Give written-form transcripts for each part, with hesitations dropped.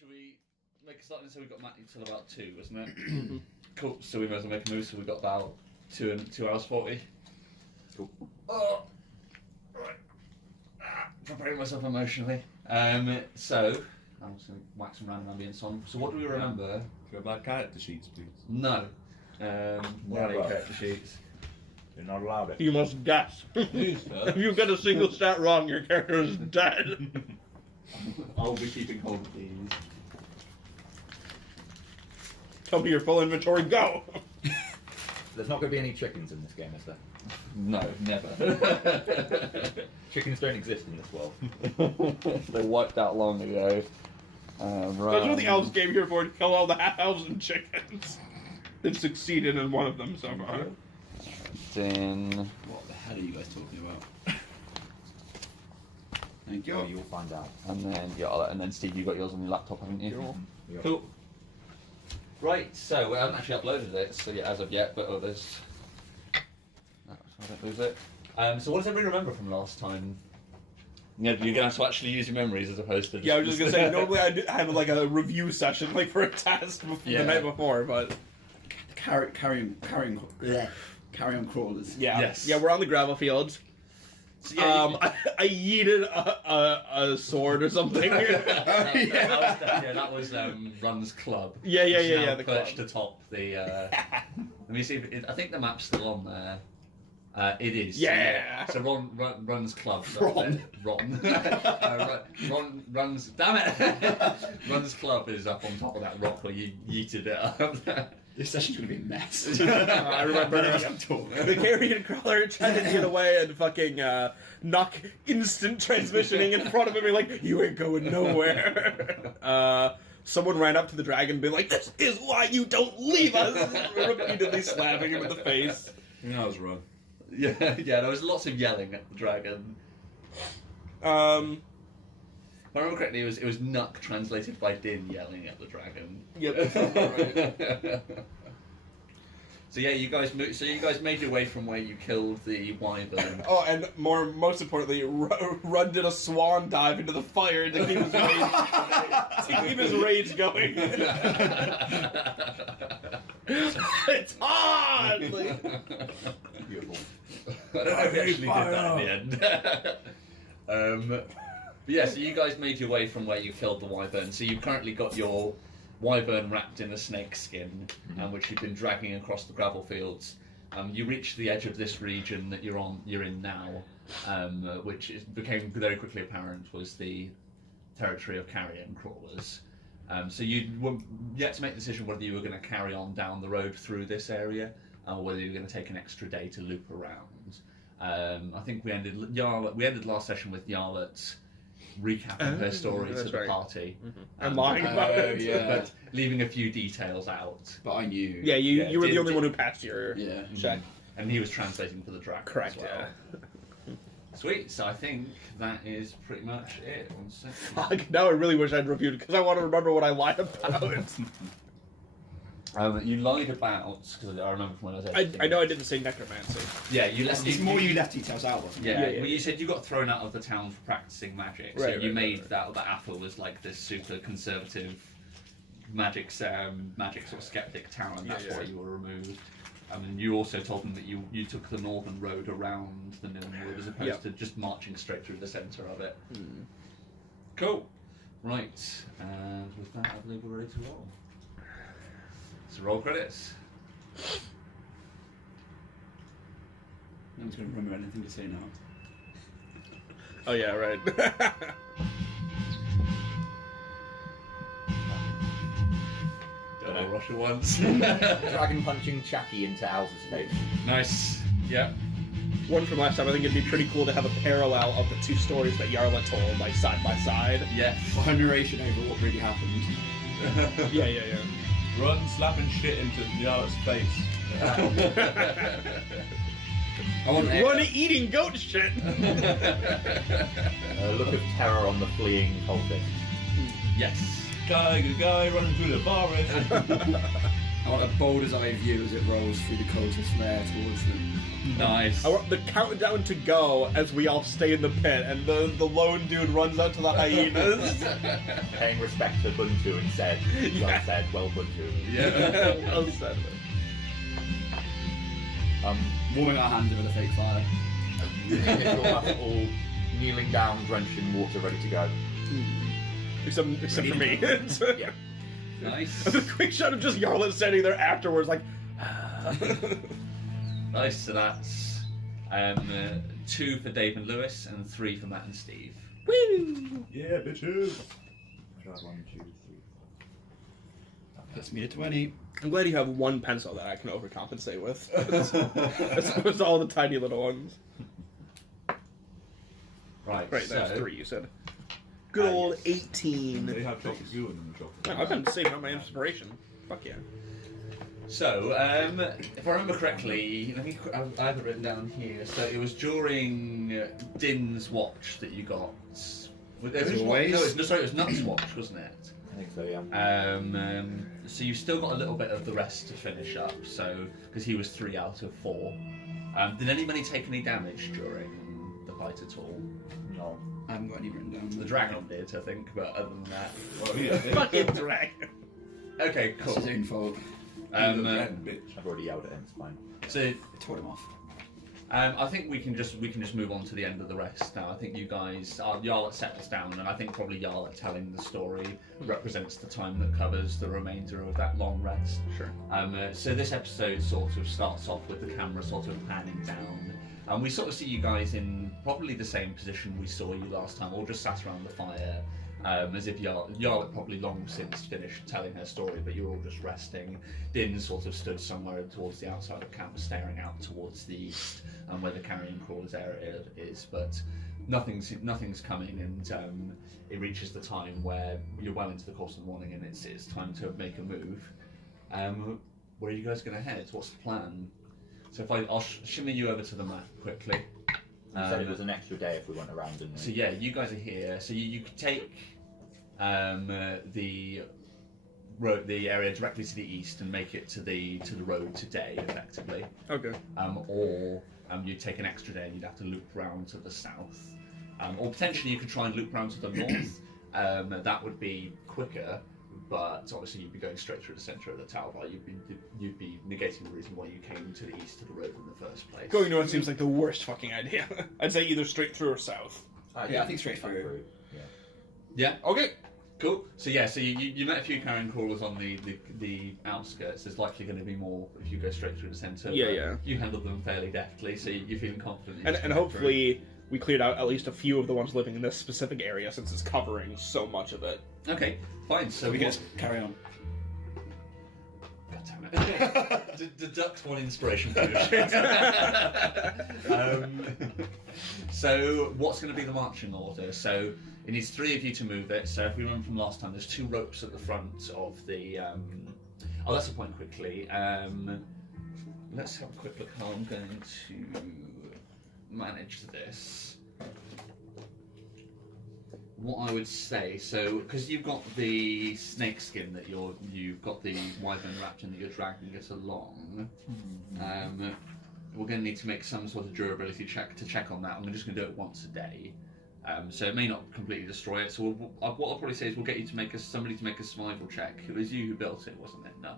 Should we make a start? So we got Matty till about 2, wasn't it? Cool. So we might as well make a move. So we've got about 2 hours 40. Cool. Oh, right. Preparing myself emotionally. So I'm just going to whack some random ambience on. So what do we remember? Can we have our character sheets, please? No. What are character sheets? You're not allowed it. You must guess. If you get a single stat wrong, your character is dead. I'll be keeping hold of these. Tell me your full inventory, go! There's not going to be any chickens in this game, is there? No, never. Chickens don't exist in this world. They wiped out long ago. That's what the elves came here for, to kill all the half-elves and chickens. They've succeeded in one of them so far. Then What the hell are you guys talking about? Thank Oh, you. you'll find out. and then Steve, you got yours on your laptop, haven't you? Yeah. Cool. Right, so we haven't actually uploaded it, so yeah, as of yet, but others. No, so I don't lose it. So what does everybody remember from last time? Yeah, you're gonna have to actually use your memories as opposed to. Just, Yeah, I was just gonna say, normally I have like a review session, like for a test the night before, but... Carry on crawlers. Yeah. Yes. Yeah, we're on the gravel fields. So, yeah, I yeeted a sword or something. that was Run's club. Yeah, Which is now yeah, the perched club. atop the. Let me see if I think the map's still on there. It is. Yeah. So Run's club. Ron. Ron runs. Damn it! Run's club is up on top of that rock where you yeeted it up. This session's gonna be a mess. I remember the carrion crawler tried to get away and fucking knock instant transmissioning in front of him and be like, you ain't going nowhere. Someone ran up to the dragon and be like, this is why you don't leave us! Repeatedly slapping him in the face. Yeah, I was wrong. Yeah, there was lots of yelling at the dragon. If I remember correctly, it was Nuck translated by Din yelling at the dragon. Yep, that sounds right. So yeah, you guys made your way from where you killed the wyvern. Oh, and most importantly, Run did a swan dive into the fire to keep his rage, going. It's hard! Like, Beautiful. I don't know if he actually did that in the end. But yeah, so you guys made your way from where you killed the wyvern. So you've currently got your wyvern wrapped in a snake skin, which you've been dragging across the gravel fields. You reached the edge of this region that you're in now, which became very quickly apparent was the territory of carrion crawlers. So you were yet to make the decision whether you were going to carry on down the road through this area, or whether you were going to take an extra day to loop around. I think we ended last session with Yarlet recapping her story to the party. I'm lying about it. Yeah. But leaving a few details out. But I knew. Yeah, you were the Din- only one who passed your Yeah. check. And he was translating for the dragon Correct, as well. Sweet, so I think that is pretty much it. 1 second. Fuck, now I really wish I'd reviewed it, because I want to remember what I lied about. You lied about, because I remember from when I was editing. I know I didn't say necromancy. Yeah, you left It's more you left details out, wasn't it? Yeah, Yeah. well, you said you got thrown out of the town for practicing magic. So Right, you right, made right. that Athel was like this super conservative magic sort of skeptic town, and that's Yeah, yeah. why you were removed. And you also told them that you took the northern road around the Nilnwood as opposed Yep. to just marching straight through the centre of it. Cool. Right, and with that, I believe we're ready to roll. So roll credits. No one's gonna remember anything to say now. Oh yeah, right. Don't all rush at once. Dragon punching Chucky into Al's face. Nice. Yeah. One from last time, I think it'd be pretty cool to have a parallel of the two stories that Yarla told, like side by side. Yes. Or her narration over what really happened. Yeah. Run slapping shit into Yarla's face. I want Run eating goat shit! A look of terror on the fleeing cultist. Yes. Guy running through the forest. I want a boulder's eye view as it rolls through the closest layer towards them. Nice. I want the countdown to go as we all stay in the pit, and the lone dude runs out to the hyenas. Paying respect to Buntu and said, well said, well Buntu. Yeah. Well said. Warming our hands over the fake fire. You're all kneeling down, drenched in water, ready to go. Except for me. Yeah. Nice. The quick shot of just Yarlet standing there afterwards, like. Nice. So that's 2 for Dave and Lewis and 3 for Matt and Steve. Woo! Yeah, bitches. Try 1, 2, 3, 4. That's me at 20. I'm glad you have one pencil that I can overcompensate with. As opposed to all the tiny little ones. Right. Right, so, that's 3, you said. Good old yes. 18. They have chocolate goo in them. Chocolate. I've been saving up my inspiration. Fuck yeah. So, if I remember correctly, I have it written down here. So it was during Din's watch that you got. always. No, sorry, it was Nut's watch, wasn't it? I think so, yeah. So you've still got a little bit of the rest to finish up. So because he was 3 out of 4. Did anybody take any damage during the fight at all? No. I haven't got any written down. The dragon did, I think, but other than that, Well, yeah, they- Fucking dragon. okay, That's cool. his own fault. Again, bitch. I've already yelled at him, it's fine. So I tore him off. I think we can just move on to the end of the rest now. I think you guys, Yarlet settles down, and I think probably Yarlet telling the story represents the time that covers the remainder of that long rest. Sure. So this episode sort of starts off with the camera sort of panning down, and we sort of see you guys in probably the same position we saw you last time, all just sat around the fire. As if Yarlet probably long since finished telling her story, but you're all just resting. Din sort of stood somewhere towards the outside of camp, staring out towards the east, where the carrion crawlers area is. But nothing's coming, and it reaches the time where you're well into the course of the morning, and it's time to make a move. Where are you guys going to head? What's the plan? So I'll shimmy you over to the map quickly. You said it was an extra day if we went around, didn't we? So yeah, you guys are here. So you could take the road, the area directly to the east, and make it to the road today, effectively. Okay. Or you'd take an extra day and you'd have to loop round to the south. Or potentially you could try and loop round to the north. That would be quicker, but obviously you'd be going straight through the centre of the tower bar. You'd be negating the reason why you came to the east of the road in the first place. Going north seems like the worst fucking idea. I'd say either straight through or south. Yeah, I think straight through. Yeah. Yeah. Okay. Cool. So yeah, so you met a few carrion crawlers on the outskirts. There's likely going to be more if you go straight through the centre. Yeah, but yeah. You handled them fairly deftly, so you're feeling confident. And hopefully we cleared out at least a few of the ones living in this specific area since it's covering so much of it. Okay, fine. So We can just carry on. God damn it. Deduct 1 inspiration for your shit. So what's going to be the marching order? So it needs 3 of you to move it. So if we remember from last time, there's 2 ropes at the front of the. Oh, that's a point quickly. Let's have a quick look how I'm going to manage this. What I would say, so because you've got the snake skin that you've got the wyvern wrapped in that you're dragging it along, we're going to need to make some sort of durability check to check on that. I'm just going to do it once a day, so it may not completely destroy it. So what I'll probably say is we'll get you to make somebody to make a survival check. It was you who built it, wasn't it, Nuck?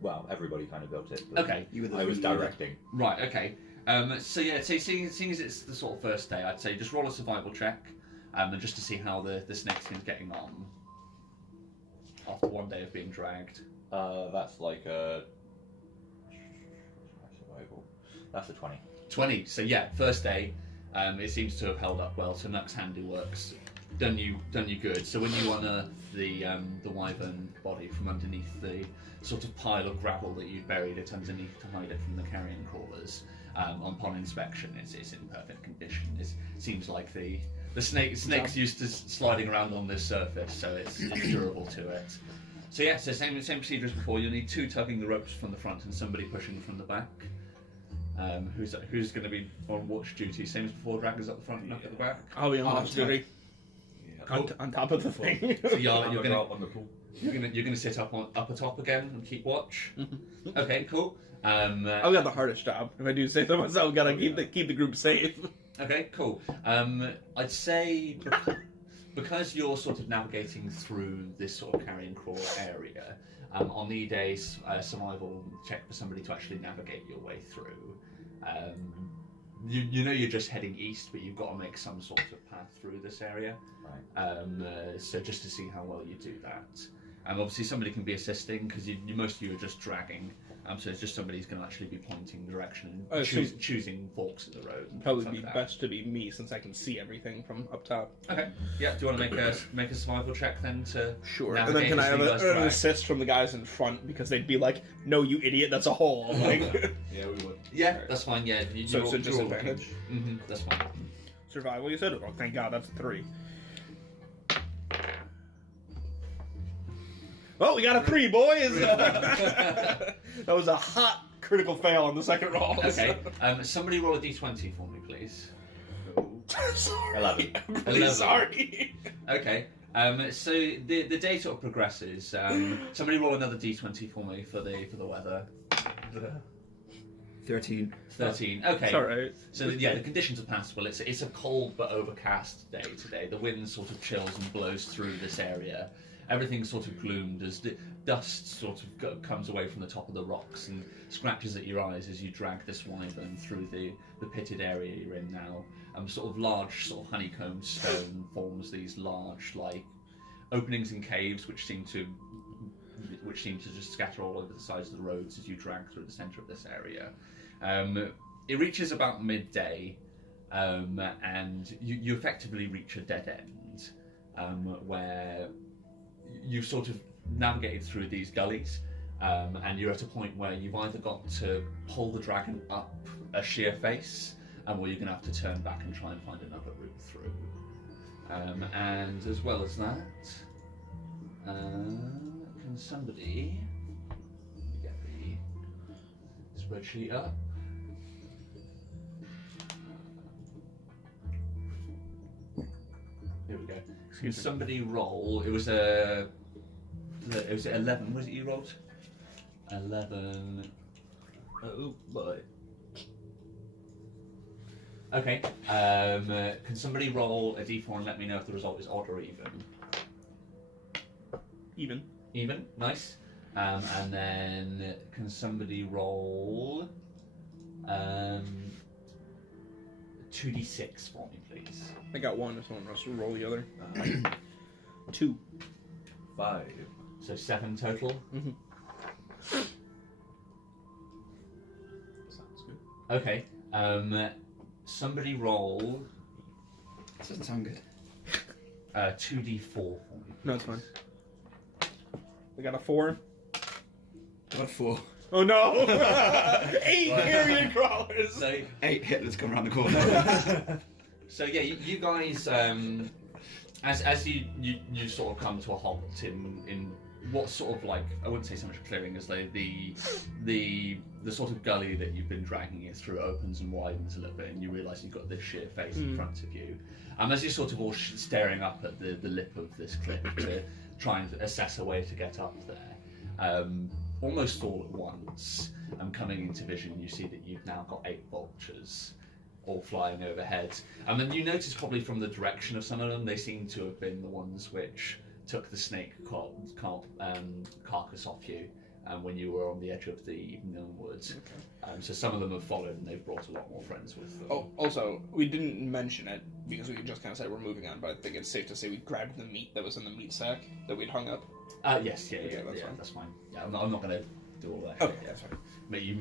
Well, everybody kind of built it. But Okay. You were the I was leader. directing. Right. Okay. So yeah, seeing as it's the sort of first day, I'd say just roll a survival check. And just to see how the snake skin's getting on after 1 day of being dragged. That's like a... survival. That's a 20. 20. So yeah, first day, it seems to have held up well. So Nuck's handiwork's done you good. So when you unearth the wyvern body from underneath the sort of pile of gravel that you've buried it underneath to hide it from the carrion crawlers, upon inspection, it's in perfect condition. It seems like the snake's used to sliding around on this surface, so it's durable to it. So yeah, so same procedure as before. You'll need 2 tugging the ropes from the front and somebody pushing from the back. Who's going to be on watch duty? Same as before. Draggers up the front, Nuck at the back. I'll be on Oh, watch duty. Yeah. on top of the thing. So you're I'm gonna up on the pool. you're gonna sit up atop again and keep watch. Okay, cool. I've got the hardest job. If I do say so myself, I've got to keep the group safe. Okay, cool. I'd say because you're sort of navigating through this sort of carry and crawl area, I'll need a survival check for somebody to actually navigate your way through. You know you're just heading east, but you've got to make some sort of path through this area. Right. So just to see how well you do that. Obviously somebody can be assisting because most of you are just dragging. So it's just somebody's going to actually be pointing direction and choosing forks in the road. Probably Like be that. best to be me since I can see everything from up top. Okay. Yeah. Do you want to make a survival check then to Sure. And navigate then can I as have you guys an drag? assist from the guys in front because they'd be like, "No, you idiot, that's a hole." Like, Yeah, we would. Yeah, that's fine. Yeah. so disadvantage. That's fine. Survival, you said? Oh, thank God, that's a 3. Well, we got a 3, boys. That was a hot critical fail on the second roll. Okay. Somebody roll a d20 for me, please. Sorry. 11. I'm really 11. sorry. Okay. So the day sort of progresses. Somebody roll another d20 for me for the weather. 13. 13. Okay. It's alright. So the conditions are passable. It's a cold but overcast day today. The wind sort of chills and blows through this area. Everything's sort of gloomed as the dust sort of comes away from the top of the rocks and scratches at your eyes as you drag this wyvern through the pitted area you're in now. Sort of large, sort of honeycombed stone forms these large, like, openings in caves which seem to just scatter all over the sides of the roads as you drag through the centre of this area. It reaches about midday, and you effectively reach a dead end, where you've sort of navigated through these gullies, and you're at a point where you've either got to pull the dragon up a sheer face, or you're going to have to turn back and try and find another route through. And as well as that, can somebody get the spreadsheet up? Here we go. Can somebody roll? It was 11. Was it you rolled? 11. Oh boy. Okay. Can somebody roll a d4 and let me know if the result is odd or even? Even. Even. Nice. And then can somebody roll 2d6 for me, please? I got 1, if someone wants to roll the other. 2. 5. So 7 total. Sounds good. Okay. Somebody roll This doesn't sound good. 2d4 for me. No, it's fine. I got a 4. I got a 4. Oh no! 8 carrion crawlers! So 8 Hitler's come around the corner. So yeah, you guys, as you sort of come to a halt in what sort of, like, I wouldn't say so much a clearing as like the sort of gully that you've been dragging it through opens and widens a little bit, and you realise you've got this sheer face in front of you. As you're sort of all staring up at the lip of this cliff to try and assess a way to get up there, almost all at once, coming into vision, you see that you've now got 8 vultures all flying overhead. And then you notice probably from the direction of some of them, they seem to have been the ones which took the snake carcass off you when you were on the edge of the known woods. Okay. So some of them have followed and they've brought a lot more friends with them. Oh, also, we didn't mention it because we just kind of said we're moving on, but I think it's safe to say we grabbed the meat that was in the meat sack that we'd hung up. Yes, yeah, that's fine. Yeah, I'm not going to do all that. Okay, shit, that's fine. You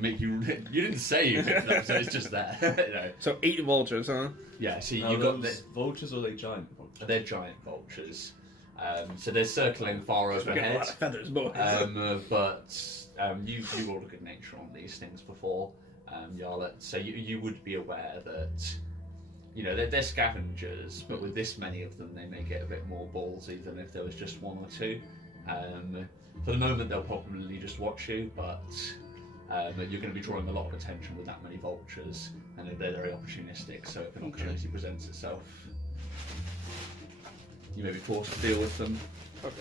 didn't say you picked them, so it's just there. You know. So 8 vultures, huh? Yeah, so Now, you've got those vultures, or are they giant vultures? they're giant vultures. So they're circling far We got a overhead. lot of feathers, boys. But you rolled a good nature on these things before, Yarlet. So you would be aware that, you know, they're scavengers, but with this many of them, they may get a bit more ballsy than if there was just 1 or 2. For the moment, they'll probably just watch you, but you're going to be drawing a lot of attention with that many vultures, and they're very opportunistic. So if an opportunity presents itself, you may be forced to deal with them. Okay.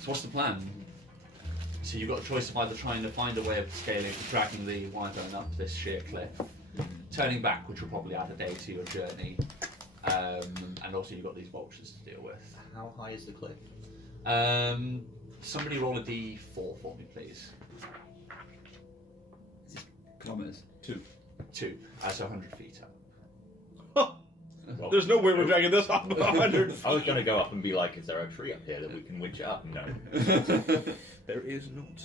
So what's the plan? So you've got a choice of either trying to find a way of scaling, dragging the wyvern up this sheer cliff, turning back, which will probably add a day to your journey, and also you've got these vultures to deal with. How high is the cliff? Somebody roll a d4 for me, please. Kilometers. 2. 2, so 100 feet up. Well, there's no way we're dragging this up 100 feet. I was going to go up and be like, is there a tree up here that we can winch it up? No. There is not.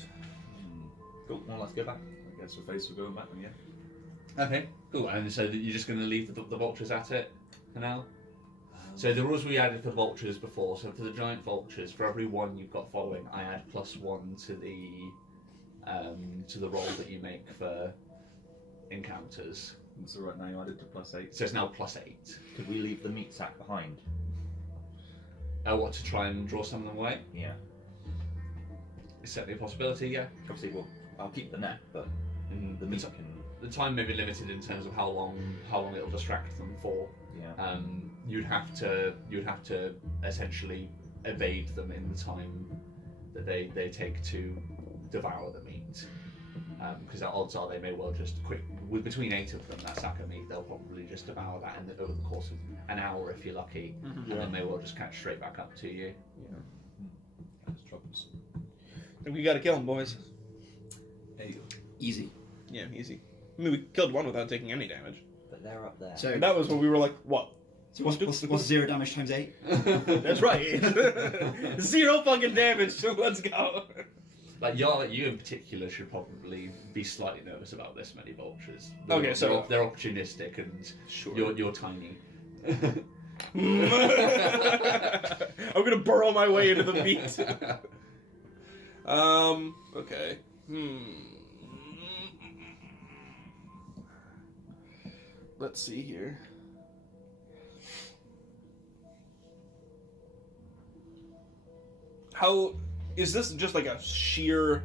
Cool, well, let's go back. I guess we're faced with going back then, yeah. Okay, cool. And so you're just going to leave the vultures at it for now? So the rules we added for vultures before, so for the giant vultures, for every one you've got following, I add +1 to the roll that you make for encounters. So right now you added to +8. So it's now +8. Could we leave the meat sack behind? What, to try and draw some of them away? Yeah. It's certainly a possibility, yeah. Obviously, well, I'll keep the net, but the meat can... The time may be limited in terms of how long it'll distract them for. Yeah. You'd have to essentially evade them in the time that they take to devour the meat. Because the odds are they may well just between 8 of them, that sack of meat, they'll probably just devour that over the course of an hour if you're lucky, and then they will just catch straight back up to you. Yeah. That's troubles. We gotta kill them, boys. There you go. Easy. Yeah, easy. I mean, we killed one without taking any damage. But they're up there. So, And that was when we were like, what? so what's 0 damage times 8? That's right. 0 fucking damage, so let's go. Like you in particular should probably be slightly nervous about this many vultures. Okay, so- they're opportunistic and Sure. you're tiny. I'm gonna burrow my way into the meat. Okay. Let's see here. How is this just like a sheer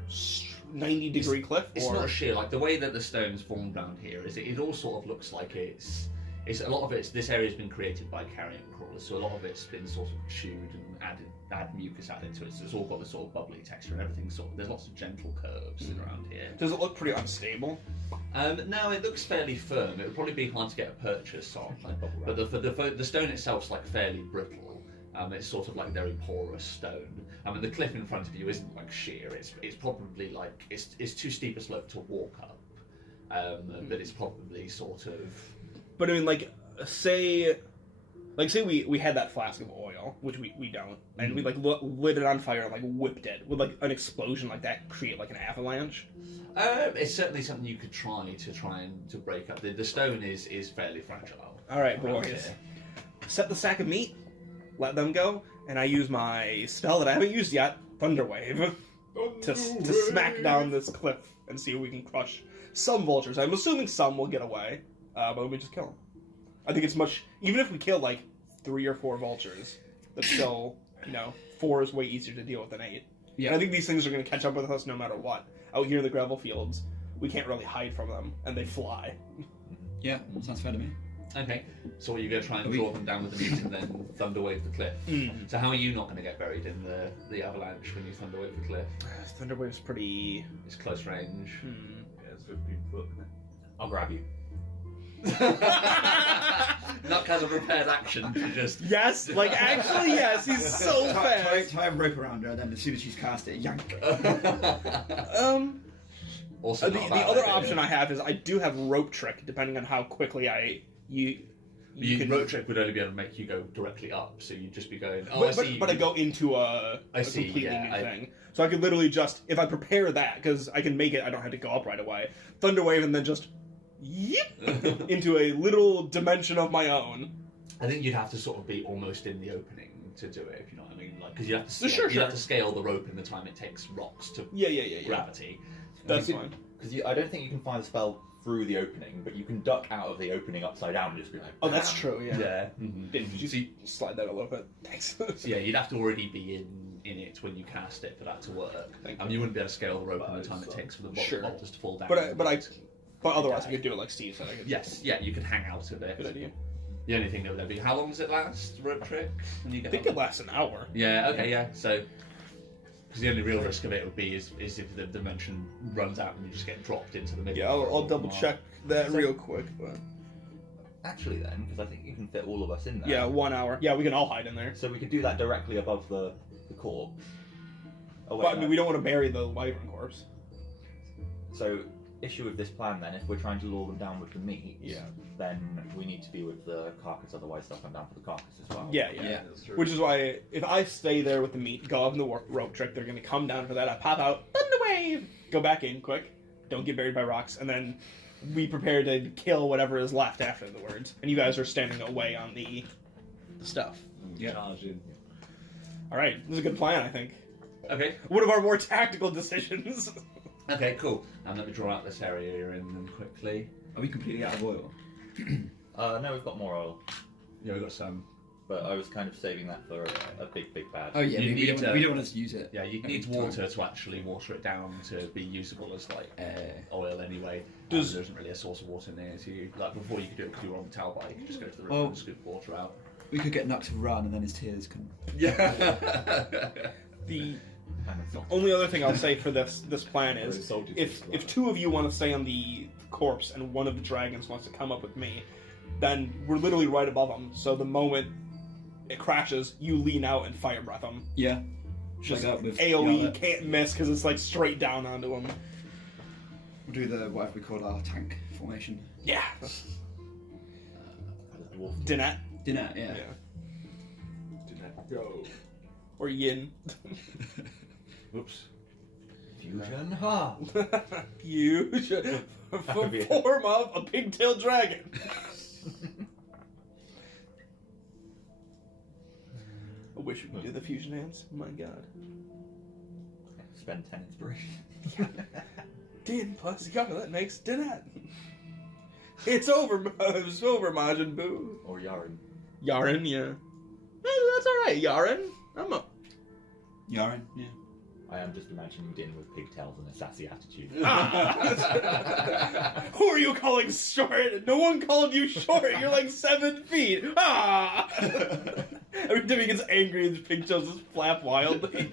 90-degree cliff? It's or? not sheer. Like the way that the stone's formed down here is it all sort of looks like it's a lot of it's this area's been created by carrion crawlers, so a lot of it's been sort of chewed and add mucus added to it. So it's all got this sort of bubbly texture and everything. There's lots of gentle curves around here. Does it look pretty unstable? No, it looks fairly firm. It would probably be hard to get a purchase on, but the stone itself's like fairly brittle. It's sort of like very porous stone. I mean, the cliff in front of you isn't like sheer. It's probably like it's too steep a slope to walk up, but it's probably sort of. But I mean, say we had that flask of oil, which we don't, and we lit it on fire and whipped it. Would an explosion like that create an avalanche? It's certainly something you could try to break up. The stone is fairly fragile. All right, around boys. here. Set the sack of meat, let them go, and I use my spell that I haven't used yet, Thunderwave, to smack down this cliff and see if we can crush some vultures. I'm assuming some will get away, but let me just kill them. I think it's much. Even if we kill 3 or 4 vultures, that's still 4 is way easier to deal with than 8. Yeah. And I think these things are going to catch up with us no matter what. Out here in the gravel fields, we can't really hide from them, and they fly. Yeah, sounds fair to me. Okay, so are you going to try and draw them down with the meat and then thunderwave the cliff? So how are you not going to get buried in the avalanche when you thunderwave the cliff? Thunderwave's pretty. It's close range. Yeah, it's 15 foot. I'll grab you. Not kind of prepared action to just. Yes, actually, yes. He's so fast. Tie a rope around her, then as soon as she's cast it, yank. Also, The not a bad other idea. option I have is I do have rope trick, depending on how quickly you can. Road trip would only be able to make you go directly up, so you'd just be going. Oh, But, I see. but I go into a see, completely yeah, new thing. So I could literally just, if I prepare that, because I can make it, I don't have to go up right away. Thunderwave and then just into a little dimension of my own. I think you'd have to sort of be almost in the opening to do it, if you know what I mean. Because you have to Sure, scale, you sure. have to scale the rope in the time it takes rocks to Yeah. gravity. That's fine. Because I don't think you can find the spell through the opening, but you can duck out of the opening upside down and just be like. Oh, that's "Bam." true. Yeah. Yeah. Mm-hmm. Did you slide that a little bit? Thanks. So yeah, you'd have to already be in it when you cast it for that to work. Thank You wouldn't be able to scale the rope in the time it Sure. takes for the Sure. bolters to fall down. But otherwise I could do it like Steve said. I could. Yes, yeah, you could hang out of it. Good idea. The only thing that would be, how long does it last, rope trick? When you I get think on? it lasts an hour. Yeah, okay, yeah. So, because the only real risk of it would be is if the dimension runs out and you just get dropped into the middle. Yeah, I'll double check that real quick. But... Actually, then, because I think you can fit all of us in there. Yeah, 1 hour. Yeah, we can all hide in there. So we could do that directly above the corpse. Oh, wait, But I no. mean, we don't want to bury the wyvern corpse. So, issue with this plan then, if we're trying to lure them down with the meat, Yeah. then we need to be with the carcass, otherwise they'll come down for the carcass as well. Yeah. That's true. Which is why if I stay there with the meat, go up in the rope trick, they're gonna come down for that. I pop out, thunder wave, go back in quick, don't get buried by rocks, and then we prepare to kill whatever is left afterwards. And you guys are standing away on the stuff. Yeah. Charge in. All right, this is a good plan, I think. Okay, One of our more tactical decisions. okay, cool. And let me draw out this area you're in then quickly. Are we completely out of oil? No, we've got more oil, Yeah, we've got some. but I was kind of saving that for a big, big bad. Oh yeah, You we need don't want to use it. Yeah, you need water to actually water it down to be usable as like oil anyway. There isn't really a source of water near to you. Like before, you could do it because you were on the towel bar. You could just go to the river and scoop water out. We could get Nux to run, and then his tears can. Yeah. The Kind of not- only other thing I'll say for this plan Very is salty if as well. two of you want to stay on the corpse and one of the dragons wants to come up with me, then we're literally right above them. So the moment it crashes, you lean out and fire breath them. Yeah. Just Like that with AOE, Yarlet. can't miss because it's like straight down onto them. We'll do the whatever we call our tank formation. Yeah. the dwarf. Dinette. Dinner, yeah. Go. Or Yin. Whoops. Fusion, ha! You should form up a pigtailed dragon. I wish we could do the fusion hands. My god. Spend 10 inspiration. Din plus Yarlet makes Dinette. It's over, Majin Buu. Or Yaren. Yaren, yeah. That's alright, Yaren. I'm up. Yaren, yeah. I am just imagining Din with pigtails and a sassy attitude. Who are you calling short? No one called you short. You're like 7 feet. Ah! Every time he gets angry, his pigtails just flap wildly.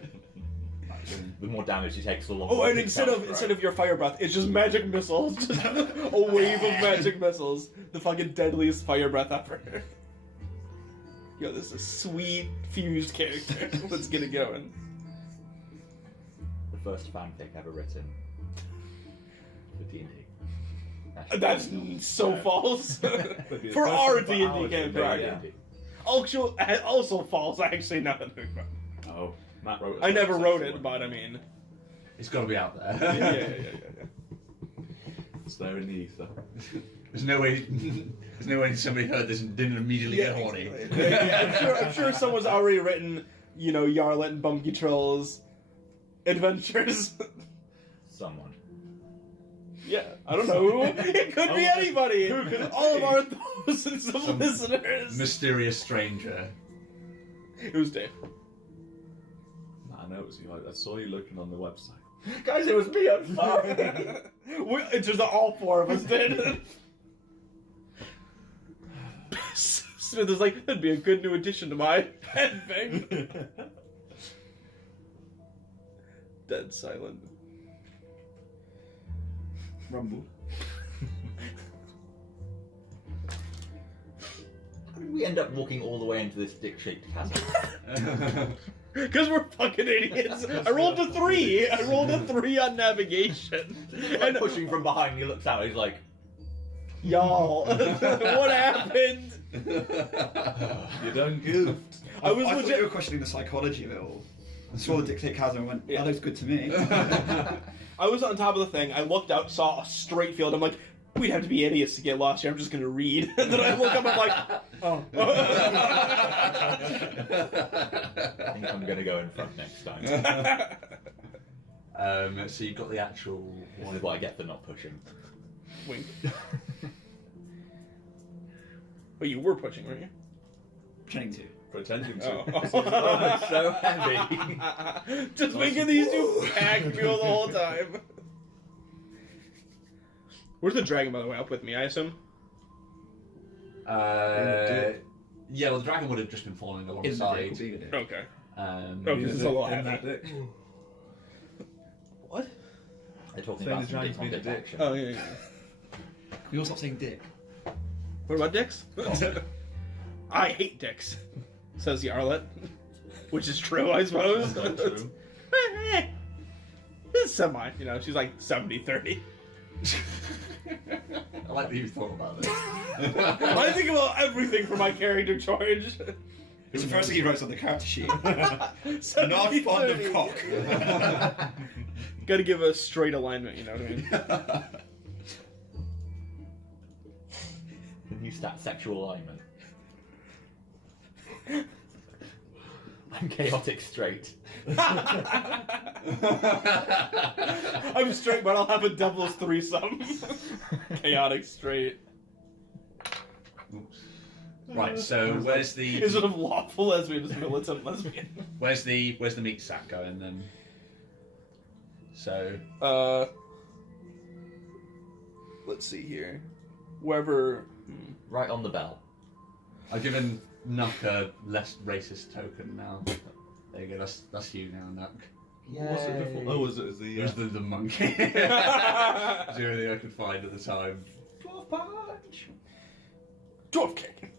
The more damage he takes, the longer. Oh, and the pigtails instead grow. of your fire breath, it's just magic missiles. Just a wave of magic missiles. The fucking deadliest fire breath ever. Yo, this is a sweet fused character. Let's get it going. The first fanfic ever written for D&D. That's so false. For our D&D campaign. Also false, actually, now that I think about it. Oh, Matt wrote it. I never wrote it, but I mean... It's got to be out there. Yeah. It's there in the ether. There's no way somebody heard this and didn't immediately get horny. I'm sure someone's already written, Yarlet and Bumpy Troll's adventures. Someone. Yeah, I don't know who. It could be anybody. All of our thousands of Some listeners. Mysterious stranger. It was Dave. I know it was you. I saw you looking on the website. Guys, it was me, I'm sorry! It's just all 4 of us did. Smith was like, that'd be a good new addition to my pen thing. Dead silent. Rumble. How did we end up walking all the way into this dick-shaped chasm? Because we're fucking idiots. I rolled a 3. I rolled a 3 on navigation. And pushing from behind, he looks out, he's like, Y'all, what happened? You done goofed. I was I thought legit- you were questioning the psychology of it all. I saw the dictate chasm and went, Yeah. that looks good to me. I was on top of the thing. I looked out, saw a straight field. I'm like, we'd have to be idiots to get lost here. I'm just gonna read. And then I look up. I'm like, oh. I think I'm gonna go in front next time. So you've got the actual This is what I get for not pushing. Wink. But you were pushing, weren't you? Pretending to. Pretending to. Oh, it's so heavy. Just making these 2 pack fuel the whole time. Where's the dragon, by the way? Up with me, I assume. Yeah, well, the dragon would have just been falling In the dick, alongside. or being a dick. Okay. Um, Okay, this is a lot In that heavy. dick. What? They're talking Saying about the some dragon's dick on being a dick dick. action. Oh, yeah. We all stop saying dick. What about dicks? I hate dicks, says Yarlet. Which is true, I suppose. True. It's semi, you know, she's like 70-30. I like that you thought about this. I think about everything for my character, George. It's the first thing he writes on the character sheet. Not 70-30. fond of cock. Gotta give a straight alignment, you know what I mean? The new stat, sexual alignment. I'm chaotic straight. I'm straight, but I'll have a devil's threesome. Chaotic straight. Right, so where's the Instead of lawful lesbian, is militant lesbian. where's the meat sack going then? So Let's see here. Wherever. Right on the bell. I've given Nuck a less racist token now. There you go. That's you now, Nuck. What's it before? Oh, was it? Is It was the the monkey. It was the only thing I could find at the time. Dwarf punch. Dwarf kick.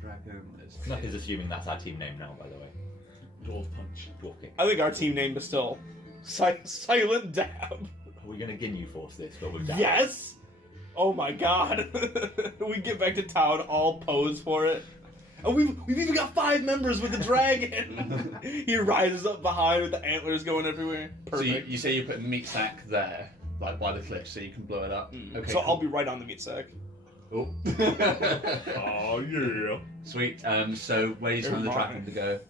Dragon. Snuck is assuming that's our team name now, by the way. Dwarf punch. Dwarf kick. I think our team name is still Silent Dab. Are we going to Ginyu Force this, but with Dab? Yes! Oh my god. We get back to town, all pose for it. And we've even got 5 members with the dragon. He rises up behind with the antlers going everywhere. So Perfect. you say you put a meat sack there, like by the cliff, so you can blow it up. Okay. So cool. I'll be right on the meat sack. Oh. Oh yeah. Sweet. So where are you telling the dragon to go?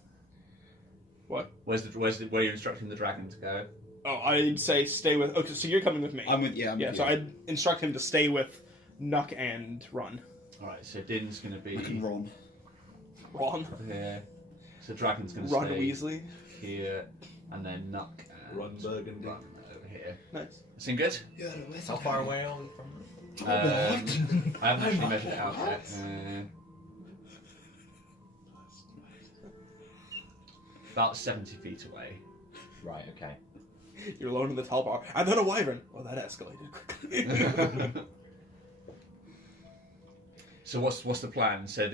What? Where are you instructing the dragon to go? Oh, I'd say stay with. Okay, so you're coming with me. I'm with I'm yeah. with So you. I'd instruct him to stay with Nuck and Run. All right. So Din's gonna be Fucking Ron. Ron. here. So Dragon's gonna Run stay Weasley. here, and then Nuck and Run Burgundy. Run over here. Nice. Seem good? Yeah, How far away are we from them? I haven't actually measured it out yet. About 70 feet away. Right, okay. You're alone in the tall bar. And then a wyvern. Well, that escalated quickly. So what's the plan? So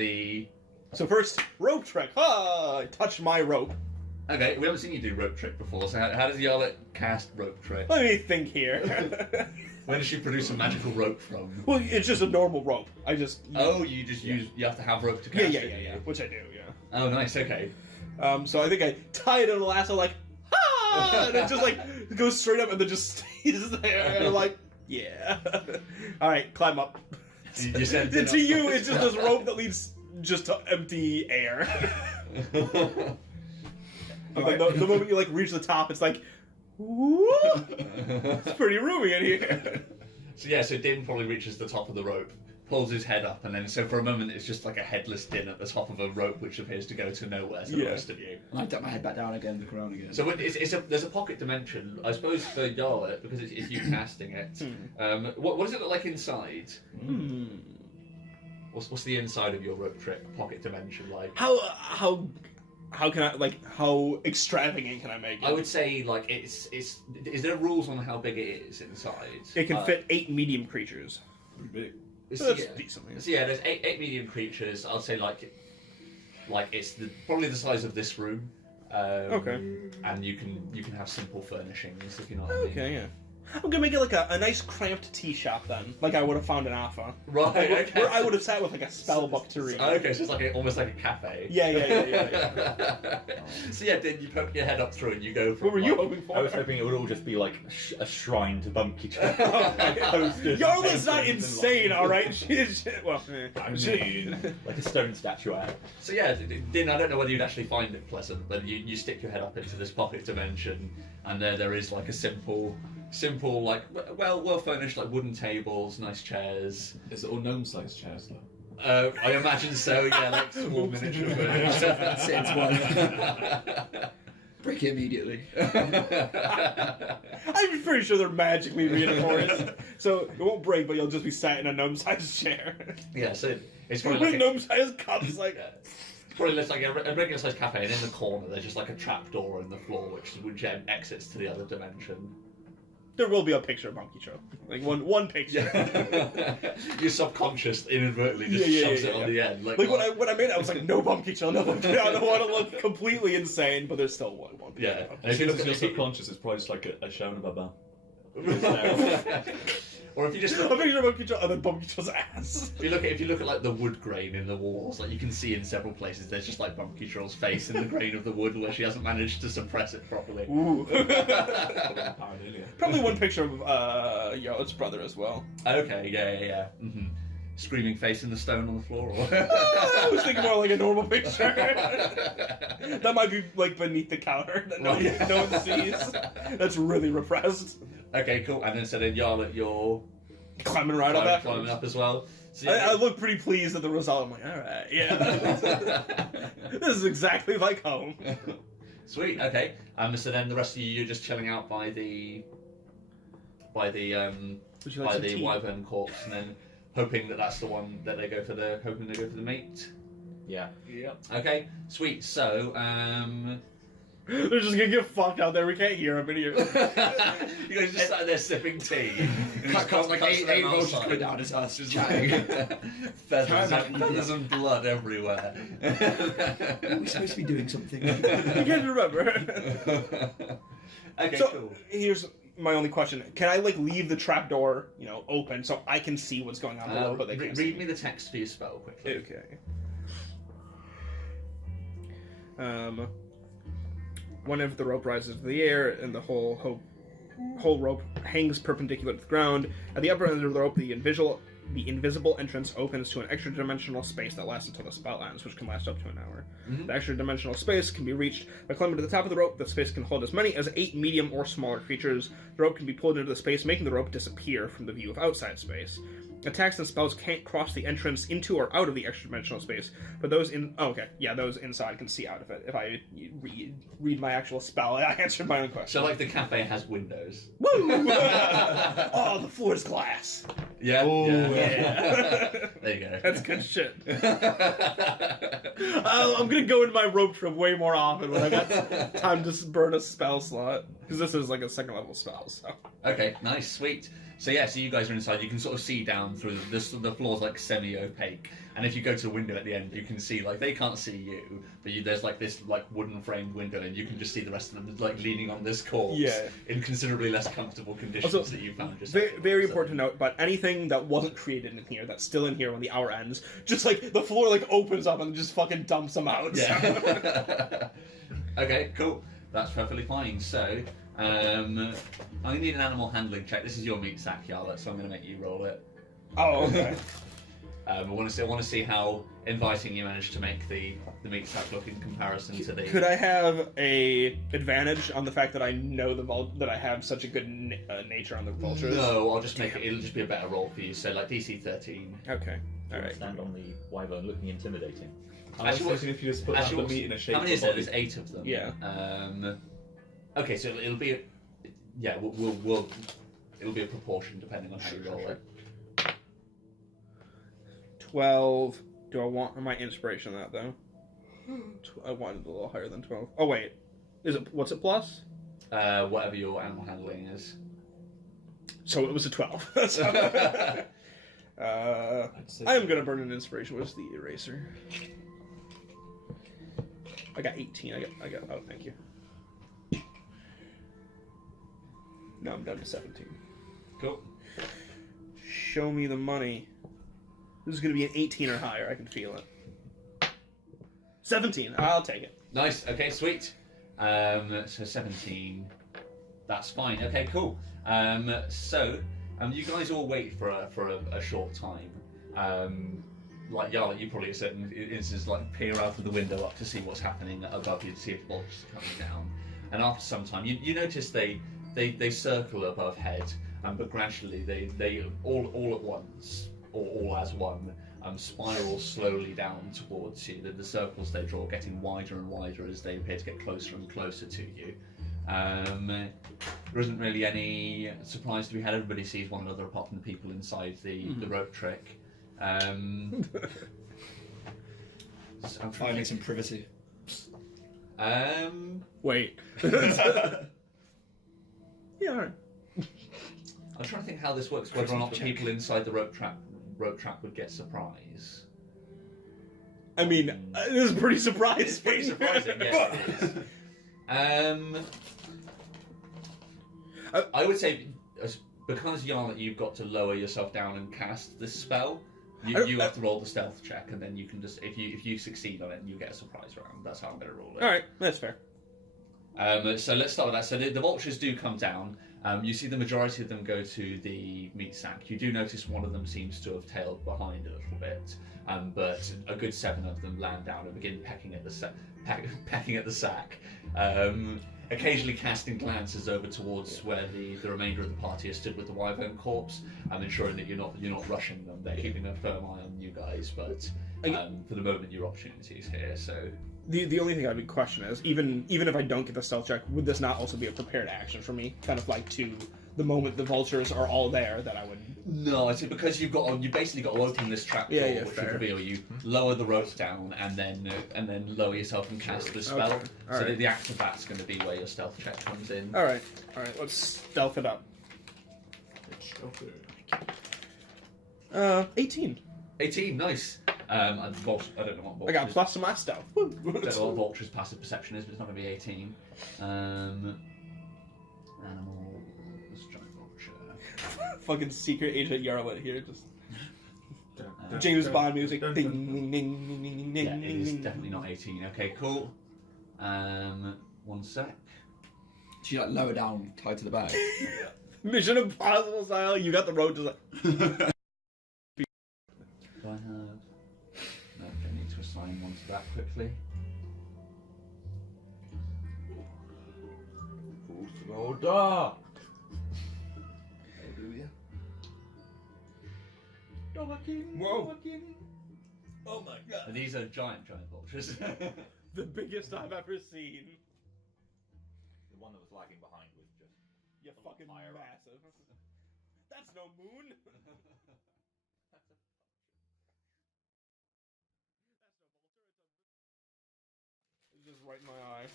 first, rope trick. Ah, touch my rope. Okay, we haven't seen you do rope trick before. So how does Yarlet cast rope trick? Let me think here. Where does she produce a magical rope from? Well, it's just a normal rope. I just. Oh, you just use. You have to have rope to Yeah, cast yeah, it. yeah, yeah. Which I do, yeah. Oh, nice. Okay. So I think I tie it in a lasso like, ah, and it just like goes straight up and then just stays there. And I'm like, yeah. All right, climb up. You send it To you, up. it's just this rope that leads just to empty air. And then the moment you like reach the top, it's like, woo! It's pretty roomy in here. So yeah, so Din probably reaches the top of the rope, pulls his head up, and then so for a moment it's just like a headless Din at the top of a rope which appears to go to nowhere to the Yeah. rest of you. And I duck my head back down again, look around again. So there's a pocket dimension, I suppose, for Yarlet because it's you casting it. What does it look like inside? What's the inside of your rope trick pocket dimension like? How can I how extravagant can I make it? I would say like it's. Is there rules on how big it is inside? It can fit 8 medium creatures. Pretty big. That's decent. So yeah, there's eight medium creatures. I'll say like it's probably the size of this room. Okay. And you can have simple furnishings if you know what I mean. Okay, yeah. I'm gonna make it like a nice cramped tea shop then, like I would have found in Alpha. Right. Okay. Where I would have sat with like a spell book to read. Okay, so it's like almost like a cafe. Yeah. So yeah, then you poke your head up through and you go from. What were you hoping for? I was hoping it would all just be like a shrine to Bumpy Jack. Yarla's not insane, alright? She's well, like a stone statuette. So yeah, Din, I don't know whether you'd actually find it pleasant, but you stick your head up into this pocket dimension, and there is like a simple like well furnished like wooden tables, nice chairs. Is it all gnome-sized chairs though? I imagine so. Yeah, like small miniature furniture. Sit into one. Break it immediately. I'm pretty sure they're magically reinforced, so it won't break, but you'll just be sat in a gnome-sized chair. Yeah, so it's probably With like gnome-sized cups, like... it's probably looks like a regular sized cafe, and in the corner there's just like a trap door in the floor which exits to the other dimension. There will be a picture of Monkey Show. Like, one picture. Your subconscious inadvertently just shoves it on the end. Like when I made it, I was like, no Monkey Show, no Monkey Show. I don't want to look completely insane, but there's still one picture. Yeah. And if you look at your subconscious, it's probably just like a Shona Baba. Or if you just A picture of Monkey Show and then Monkey Show's ass. if you look at like the wood grain in the walls, like you can see in several places there's just like Bumpy Troll's face in the grain of the wood where she hasn't managed to suppress it properly. Ooh. Paranoia. Probably one picture of Yoda's brother as well. Okay, yeah. Mm-hmm. Screaming face in the stone on the floor. Or... I was thinking more like a normal picture. That might be like beneath the counter that no one sees. That's really repressed. Okay, cool. And then so then Yarlet, you're Climbing right up that. climbing up as well. So I look pretty pleased at the result. I'm like, alright, yeah. This is exactly like home. Sweet. Okay. So then the rest of you're just chilling out by the Would you like by some the tea? wyvern corpse, and then hoping that that's the one that they go for the mate. Yeah. Yep. Okay. Sweet. So They're just gonna get fucked out there. We can't hear them in here. you guys just sat there sipping tea. Can't like eight volts coming down his ass, just chatting. feathers and blood everywhere. We're supposed to be doing something. You can't remember. Okay, So cool. here's my only question: can I like leave the trapdoor, open so I can see what's going on below, but they can't see Read me the text for your spell quickly. Okay. Whenever the rope rises to the air and the whole rope hangs perpendicular to the ground, at the upper end of the rope, the invisible entrance opens to an extra-dimensional space that lasts until the spell ends, which can last up to an hour. Mm-hmm. The extra-dimensional space can be reached by climbing to the top of the rope. The space can hold as many as 8 medium or smaller creatures. The rope can be pulled into the space, making the rope disappear from the view of outside space. Attacks and spells can't cross the entrance into or out of the extra-dimensional space, but those those inside can see out of it. If I read my actual spell, I answered my own question. So, like, the cafe has windows. Woo! Oh, the floor is glass. Yeah. Oh, yeah. There you go. That's good shit. I'm gonna go into my rope trip way more often when I got time to burn a spell slot, because this is like a second level spell. So. Okay, nice, sweet. So yeah, so you guys are inside. You can sort of see down through the floor's like semi-opaque, and if you go to the window at the end, you can see like they can't see you, but there's like this like wooden framed window, and you can just see the rest of them like leaning on this corpse in considerably less comfortable conditions Also, that you found yourself. Very important to note, but anything that wasn't created in here that's still in here when the hour ends, just like the floor like opens up and just fucking dumps them out. Yeah. Okay, cool. That's perfectly fine. So. I'm gonna need an animal handling check. This is your meat sack, Yarlet, so I'm gonna make you roll it. Oh, okay. I want to see how inviting you managed to make the meat sack look in comparison to the. Could I have a advantage on the fact that I know that I have such a good nature on the vultures? No, I'll just make it. It'll just be a better roll for you. So like DC 13. Okay. All right. Stand on the wyvern looking intimidating. I was thinking if you just put the meat in a shape. How many is there? There's 8 of them. Yeah. Okay, so it'll be. It'll be a proportion depending on how you roll it. 12. Do I want my inspiration on that though? I wanted a little higher than 12. Oh wait, what's it plus? Whatever your animal handling is. So it was a 12. I am gonna burn an inspiration. What's the eraser? I got 18. I got. Oh, thank you. Now I'm down to 17. Cool. Show me the money. This is gonna be an 18 or higher. I can feel it. 17. I'll take it. Nice. Okay, sweet. So 17. That's fine. Okay, cool. So you guys all wait for a short time. Like Yarla, you probably at certain instances like peer out of the window up to see what's happening above you to see if bolts are coming down. And after some time, you notice they circle above head, but gradually they all at once or all as one spiral slowly down towards you. The circles they draw getting wider and wider as they appear to get closer and closer to you. There isn't really any surprise to be had. Everybody sees one another apart from the people inside the rope trick. So I'm Finding some privacy. Wait. Yeah, alright. I'm trying to think how this works. Whether or not the people inside the rope trap would get surprise. I mean, this is pretty surprising. It's pretty surprising. Yeah, it is. I would say because Yarn, you've got to lower yourself down and cast this spell. You have to roll the stealth check, and then you can just if you succeed on it, you get a surprise round. That's how I'm going to roll it. All right, that's fair. So let's start with that. So the vultures do come down. You see the majority of them go to the meat sack. You do notice one of them seems to have tailed behind a little bit, but a good 7 of them land down and begin pecking at the sack. Occasionally casting glances over towards where the remainder of the party is stood with the wyvern corpse, ensuring that you're not rushing them. They're keeping a firm eye on you guys, but for the moment your opportunity is here. So the only thing I would question is even if I don't get the stealth check, would this not also be a prepared action for me? Kind of like to the moment the vultures are all there that I would. No, I see, because you basically got to open this trap door, which fair. would reveal you. Lower the rope down, and then lower yourself and cast the spell. Okay. So Alright. the act of that's going to be where your stealth check comes in. All right, let's stealth it up. 18. 18, nice. I don't know what vultures. I got plus to my stealth. I don't know what vulture's passive perception is, but it's not going to be 18. Animal. This giant vulture. Fucking secret agent Yarlet here, just James Bond music. Ding, ding, ding, ding, ding, ding, Yeah, it is ding. definitely not 18. Okay, cool. 1 sec. She like lower down, tied to the bag. Mission Impossible style. You got the road to the. Do I have... No, I need to assign one to that quickly. Hallelujah. Whoa. Oh my god. And these are giant vultures. The biggest I've ever seen. The one that was lagging behind was just. You're fucking higher up. massive. That's no moon. It's just right in my eye.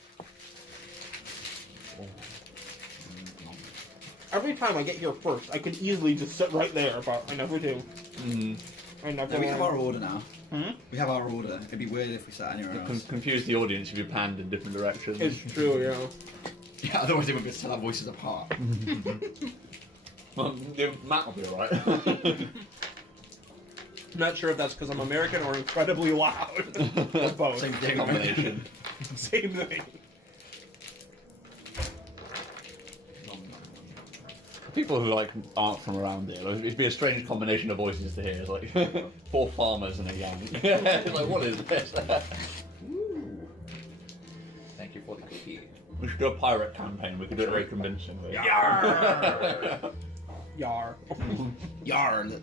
Every time I get here first, I could easily just sit right there, but I never do. I never. No, we have our order now. Hmm? We have our order. It'd be weird if we sat anywhere else. Confuse the audience if you panned in different directions. It's true, yeah. Yeah, otherwise they would be able to tell our voices apart. Well, Matt will be alright. Not sure if that's because I'm American or incredibly loud. Or both. Same thing. Combination. Same thing. People who aren't from around here, it'd be a strange combination of voices to hear. It's like 4 farmers and a young. It's like, what is this? Thank you for the cookie. We should do a pirate campaign. We could do it very convincingly. Yar. Yar. Yarn.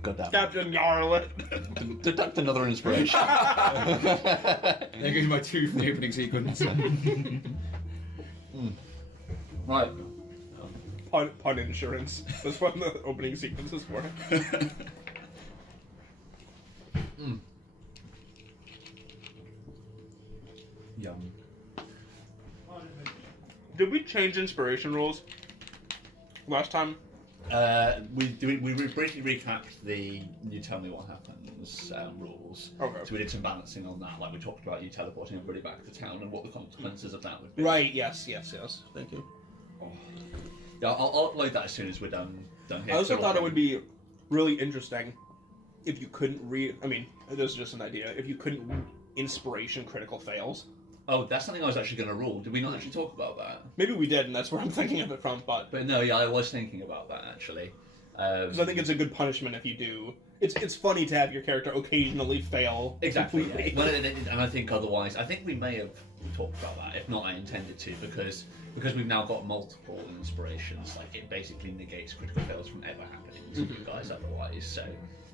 God damn. Captain Yarlet. Deduct another inspiration. There goes my 2 from the opening sequence. Right. Pun insurance. That's what the opening sequence is for. Yum. Did we change inspiration rules last time? We briefly recapped the "you tell me what happens" rules. Okay. So we did some balancing on that, like we talked about you teleporting everybody back to town and what the consequences of that would be. Right. Yes. Thank you. Yeah, I'll upload that as soon as we're done here. I also thought it would be really interesting if you couldn't I mean, this is just an idea. If you couldn't inspiration critical fails. Oh, that's something I was actually going to rule. Did we not actually talk about that? Maybe we did, and that's where I'm thinking of it from. But no, yeah, I was thinking about that actually. because I think it's a good punishment if you do. It's funny to have your character occasionally fail. Exactly. completely. Well, and I think otherwise, I think we may have talked about that. If not, I intended to because we've now got multiple inspirations. Like it basically negates critical fails from ever happening to you guys otherwise. So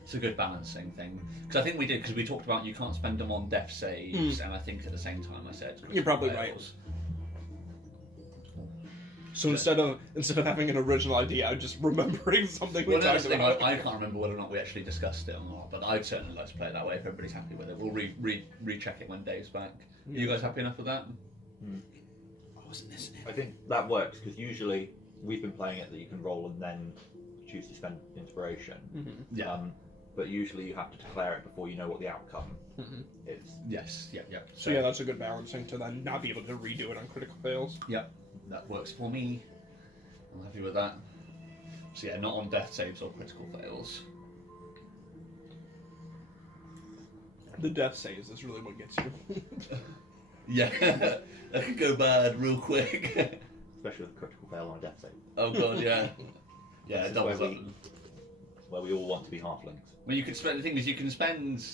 It's a good balancing thing. Because I think we did, because we talked about you can't spend them on death saves, and I think at the same time I said You're probably fails. So instead of having an original idea, I'm just remembering something we Well, talked that's the thing, about. I can't remember whether or not we actually discussed it or not, but I'd certainly like to play it that way if everybody's happy with it. We'll recheck it when Dave's back. Are you guys happy enough with that? I wasn't listening. I think that works because usually we've been playing it that you can roll and then choose to spend inspiration. Yeah. But usually you have to declare it before you know what the outcome is. Yes. Yeah. Yeah. So yeah, that's a good balancing to then not be able to redo it on critical fails. Yeah. That works for me. I'm happy with that. So yeah, not on death saves or critical fails. The death saves is really what gets you. Yeah, that could go bad real quick. Especially with a critical fail on a death save. Oh god, yeah. Yeah, This is doubles where up. Where we all want to be halflings. I mean, you could spend. The thing is, you can spend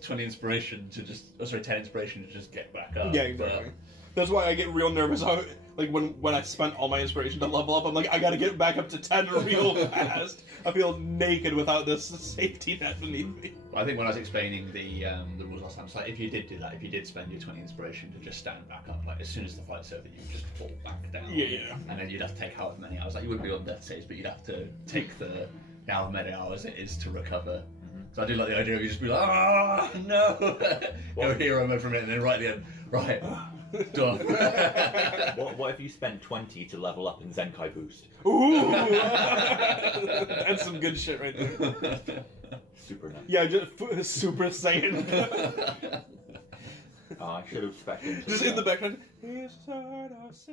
20 inspiration to just, 10 inspiration to just get back up. Yeah, exactly. That's why I get real nervous. Like when I spent all my inspiration to level up, I'm like, I gotta get back up to 10 real fast. I feel naked without this safety net beneath me. I think when I was explaining the rules last time, it's like if you did do that, if you did spend your 20 inspiration to just stand back up, like as soon as the fight's over, you would just fall back down. Yeah. And then you'd have to take however many hours. Like you wouldn't be on death saves, but you'd have to take the however many hours it is to recover. So I do like the idea of you just be like, ah, no, go hero mode for a minute, and then right at the end, right, done. What if you spend 20 to level up in Zenkai Boost? Ooh, that's some good shit right there. Super nice. Yeah, just Super Saiyan. I should have spec'd into Just in the background. It's hard to say